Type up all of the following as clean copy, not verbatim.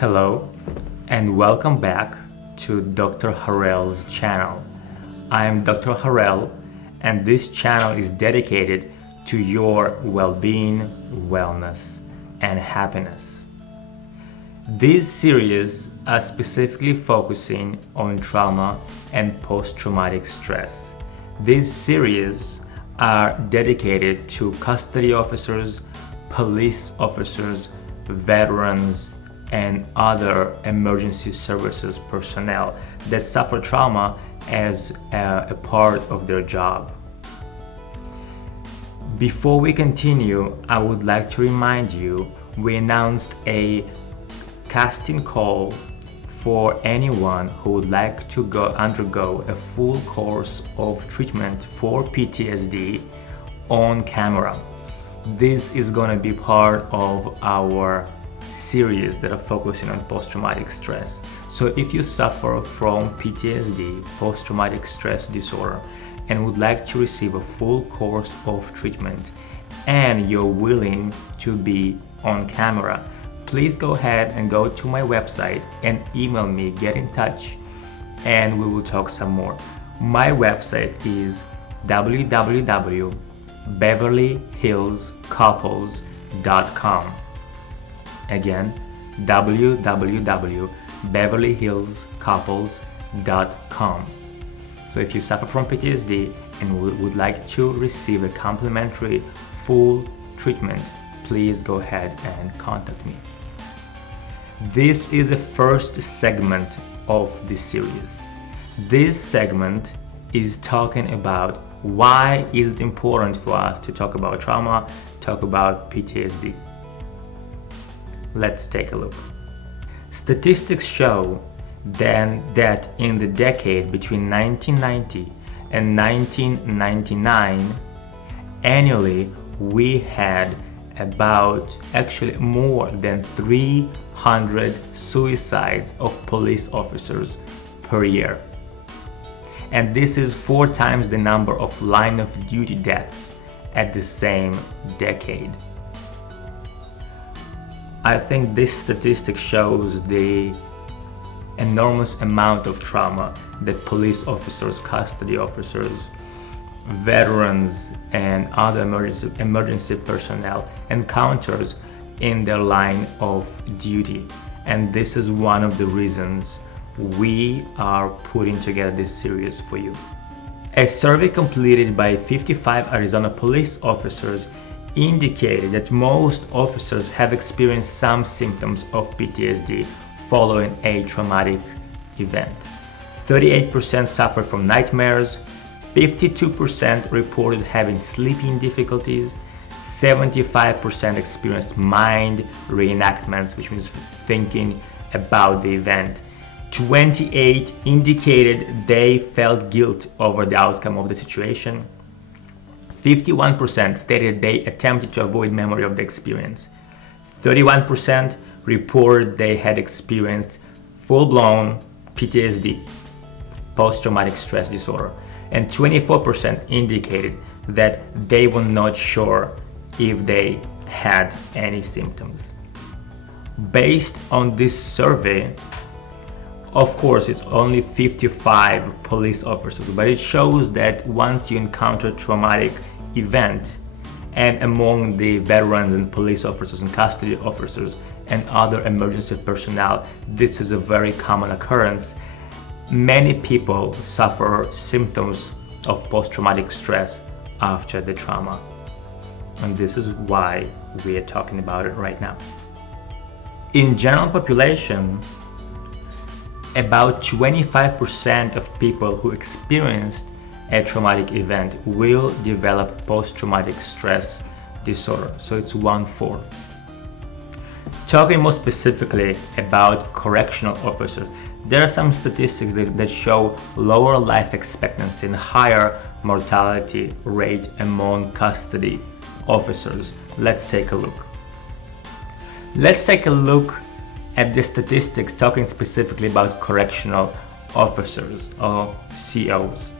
Hello and welcome back to Dr. Harel's channel. I am Dr. Harel and this channel is dedicated to your well-being, wellness, and happiness. These series are specifically focusing on trauma and post-traumatic stress. These series are dedicated to custody officers, police officers, veterans, and other emergency services personnel that suffer trauma as a part of their job. Before we continue, I would like to remind you we announced a casting call for anyone who would like to undergo a full course of treatment for PTSD on camera. This is going to be part of our series that are focusing on post-traumatic stress. So if you suffer from PTSD, post-traumatic stress disorder, and would like to receive a full course of treatment and you're willing to be on camera, please go ahead and go to my website and email me, get in touch, and we will talk some more. My website is www.beverlyhillscouples.com. Again, www.beverlyhillscouples.com. So if you suffer from PTSD and would like to receive a complimentary full treatment, please go ahead and contact me. This is the first segment of this series. This segment is talking about why is it important for us to talk about trauma, talk about PTSD. Let's take a look. Statistics show then that in the decade between 1990 and 1999, annually we had actually more than 300 suicides of police officers per year. And this is 4 times the number of line of duty deaths at the same decade. I think this statistic shows the enormous amount of trauma that police officers, custody officers, veterans, and other emergency personnel encounters in their line of duty. And this is one of the reasons we are putting together this series for you. A survey completed by 55 Arizona police officers indicated that most officers have experienced some symptoms of PTSD following a traumatic event. 38% suffered from nightmares, 52% reported having sleeping difficulties, 75% experienced mind reenactments, which means thinking about the event. 28 indicated they felt guilt over the outcome of the situation. 51% stated they attempted to avoid memory of the experience. 31% reported they had experienced full-blown PTSD, post-traumatic stress disorder, and 24% indicated that they were not sure if they had any symptoms. Based on this survey, of course, it's only 55 police officers, but it shows that once you encounter a traumatic event, and among the veterans and police officers and custody officers and other emergency personnel, this is a very common occurrence. Many people suffer symptoms of post-traumatic stress after the trauma. And this is why we are talking about it right now. In general population, about 25% of people who experienced a traumatic event will develop post-traumatic stress disorder. So it's 1/4. Talking more specifically about correctional officers, there are some statistics that show lower life expectancy and higher mortality rate among custody officers. Let's take a look. Let's take a look at the statistics talking specifically about correctional officers or COs.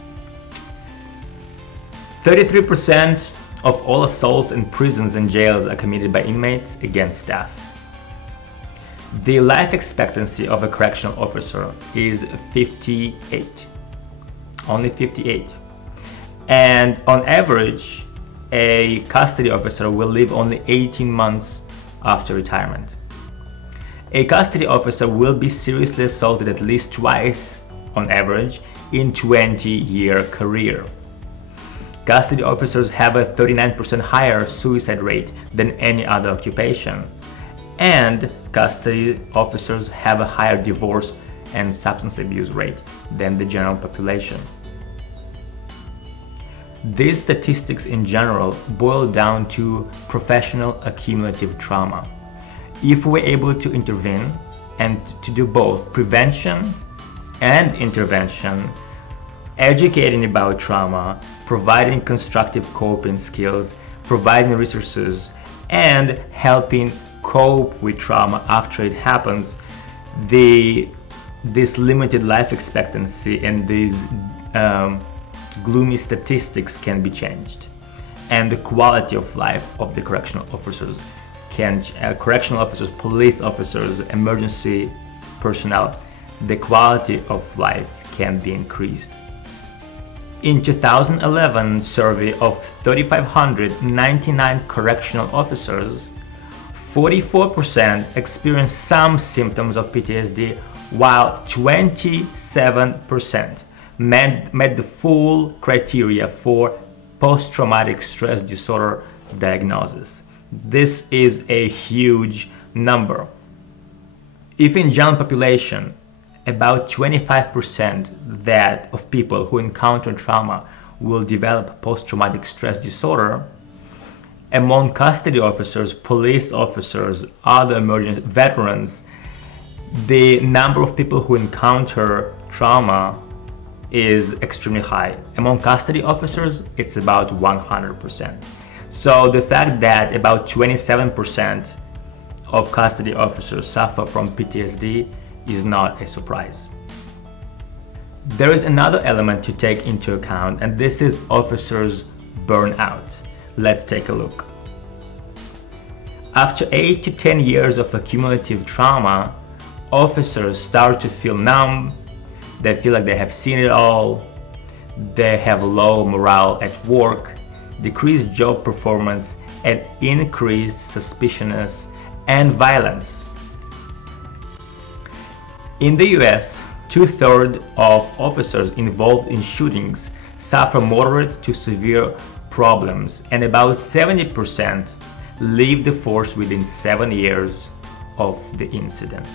33% of all assaults in prisons and jails are committed by inmates against staff. The life expectancy of a correctional officer is 58, only 58. And on average, a custody officer will live only 18 months after retirement. A custody officer will be seriously assaulted at least twice on average in 20-year career. Custody officers have a 39% higher suicide rate than any other occupation, and custody officers have a higher divorce and substance abuse rate than the general population. These statistics in general boil down to professional accumulative trauma. If we're able to intervene and to do both prevention and intervention, educating about trauma, providing constructive coping skills, providing resources, and helping cope with trauma after it happens, this limited life expectancy and these gloomy statistics can be changed, and the quality of life of the correctional officers correctional officers, police officers, emergency personnel, the quality of life can be increased. In 2011 survey of 3,599 correctional officers, 44% experienced some symptoms of PTSD, while 27% met the full criteria for post-traumatic stress disorder diagnosis. This is a huge number. If in general population, about 25% of people who encounter trauma will develop post-traumatic stress disorder, among custody officers, police officers, other emergency veterans, the number of people who encounter trauma is extremely high. Among custody officers, it's about 100%. So the fact that about 27% of custody officers suffer from PTSD is not a surprise. There is another element to take into account, and this is officers' burnout. Let's take a look. After 8 to 10 years of accumulative trauma, officers start to feel numb, they feel like they have seen it all, they have low morale at work, decreased job performance, and increased suspiciousness and violence. In the US, 2/3 of officers involved in shootings suffer moderate to severe problems, and about 70% leave the force within 7 years of the incident.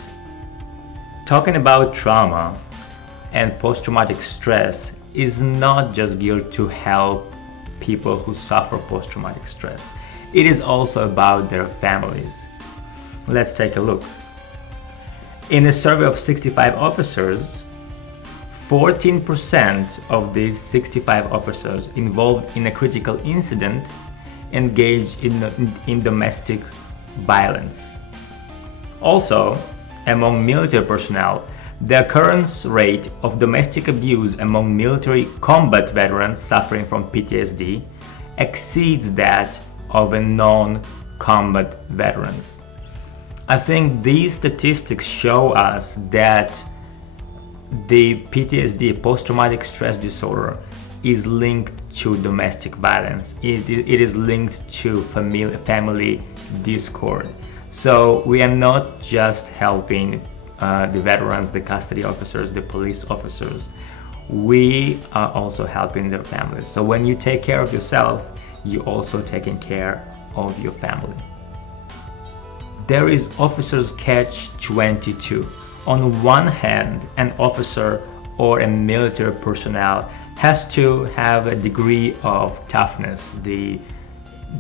Talking about trauma and post-traumatic stress is not just geared to help people who suffer post-traumatic stress. It is also about their families. Let's take a look. In a survey of 65 officers, 14% of these 65 officers involved in a critical incident engaged in domestic violence. Also, among military personnel, the occurrence rate of domestic abuse among military combat veterans suffering from PTSD exceeds that of non-combat veterans. I think these statistics show us that the PTSD, post-traumatic stress disorder, is linked to domestic violence. It is linked to family discord. So we are not just helping the veterans, the custody officers, the police officers. We are also helping their families. So when you take care of yourself, you're also taking care of your family. There is officers catch-22. On one hand, an officer or a military personnel has to have a degree of toughness, the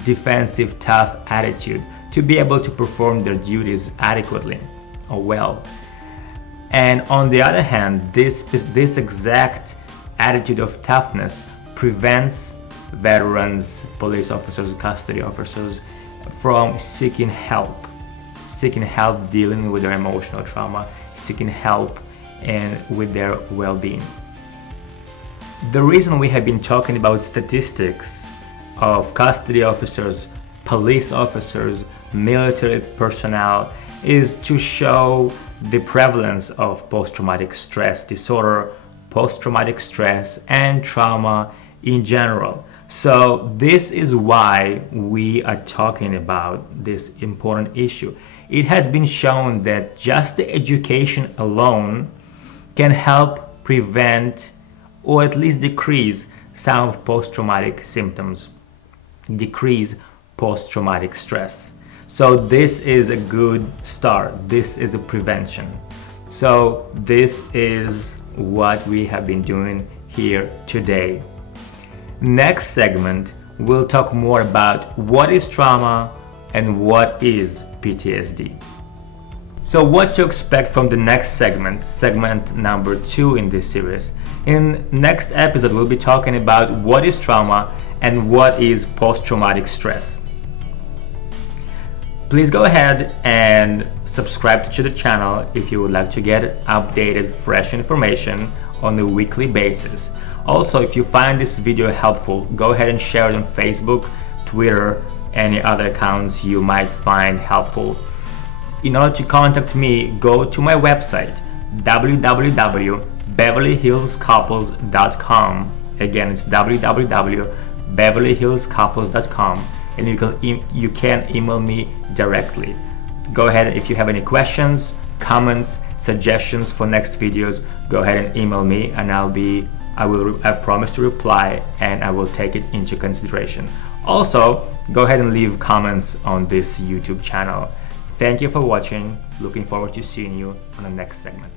defensive tough attitude, to be able to perform their duties adequately or well. And on the other hand, this exact attitude of toughness prevents veterans, police officers, custody officers from seeking help dealing with their emotional trauma, seeking help and with their well-being. The reason we have been talking about statistics of custody officers, police officers, military personnel, is to show the prevalence of post-traumatic stress disorder, post-traumatic stress, and trauma in general. So this is why we are talking about this important issue. It has been shown that just the education alone can help prevent or at least decrease some of post-traumatic symptoms, decrease post-traumatic stress. So this is a good start. This is a prevention. So this is what we have been doing here today. Next segment, we'll talk more about what is trauma and what is PTSD. So what to expect from the next segment, segment number 2 in this series. In next episode, we'll be talking about what is trauma and what is post-traumatic stress. Please go ahead and subscribe to the channel if you would like to get updated, fresh information on a weekly basis. Also, if you find this video helpful, go ahead and share it on Facebook, Twitter, any other accounts you might find helpful. In order to contact me, go to my website, www.beverlyhillscouples.com. Again, it's www.beverlyhillscouples.com, and you can email me directly. Go ahead, if you have any questions, comments, suggestions for next videos, go ahead and email me, and I promise to reply, and I will take it into consideration. Also, go ahead and leave comments on this YouTube channel. Thank you for watching. Looking forward to seeing you on the next segment.